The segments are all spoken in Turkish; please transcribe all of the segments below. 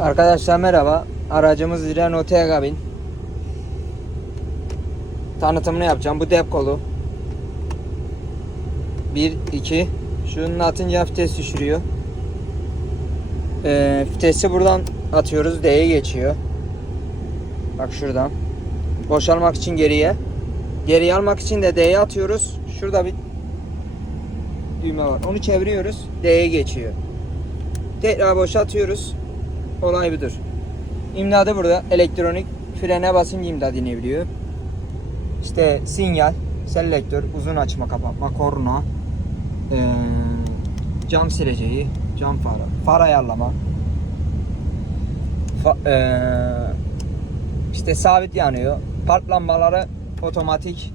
Arkadaşlar merhaba. Aracımız Renault Tegabin. Tanıtımını yapacağım. Bu dep kolu. 1 2 Şunun atınca vites düşürüyor. Ee, vitesi buradan atıyoruz. D'ye geçiyor. Bak şuradan. Boşalmak için geriye. Geriye almak için de D'ye atıyoruz. Şurada bir düğme var. Onu çeviriyoruz. D'ye geçiyor. Tekrar boşaltıyoruz. Olay budur. İmdadı burada. Elektronik frene basınca imdad inebiliyor. İşte sinyal, selektör, uzun açma kapatma, korna, eee, cam sileceği, cam far, far ayarlama, fa, eee, işte sabit yanıyor. Park lambaları otomatik.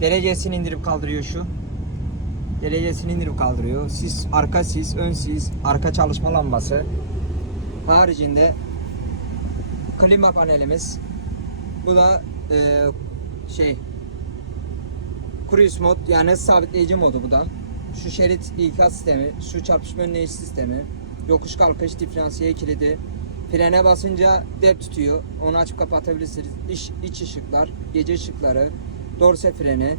Derecesini indirip kaldırıyor şu. Derecesini indirip kaldırıyor. Sis, arka sis, ön sis, arka çalışma lambası. Haricinde klima panelimiz. Bu da e, şey cruise mod yani sabitleyici modu bu da. Şu şerit ikaz sistemi, şu çarpışma önleyici sistemi, yokuş kalkış diferansiyel kilidi, frene basınca dep tutuyor. Onu açıp kapatabilirsiniz. İç, iç ışıklar, gece ışıkları, dorse freni,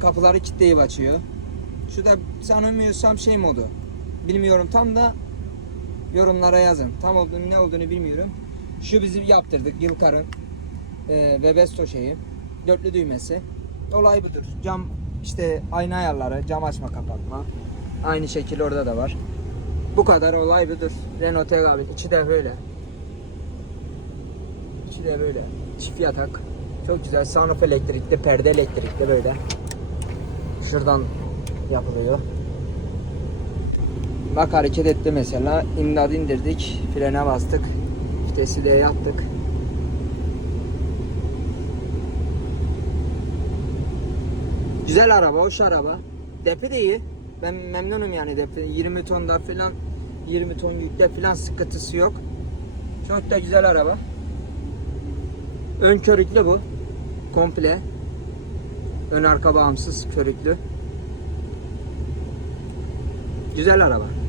kapıları kilitleyip açıyor. Şu da sanmıyorsam şey modu. Bilmiyorum tam da yorumlara yazın. Tam olduğunu ne olduğunu bilmiyorum. Şu bizim yaptırdık Yılkar'ın e, Webesto şeyi. Dörtlü düğmesi. Olay budur. Cam işte ayna ayarları, cam açma kapatma. Aynı şekil orada da var. Bu kadar olay budur. Renault Tegabin. İçi de böyle. İçi de böyle. Çift yatak. Çok güzel. Sunroof elektrikli, perde elektrikli böyle. Şuradan yapılıyor. Bak hareket etti mesela. İmdad indirdik. Frene bastık. Vitesi de yaptık. Güzel araba, hoş araba. Depi de iyi. Ben memnunum yani depi. 20 tonda falan 20 ton yükte falan sıkıntısı yok. Çok da güzel araba. Ön körüklü bu. Komple. Ön arka bağımsız körüklü. Güzel araba.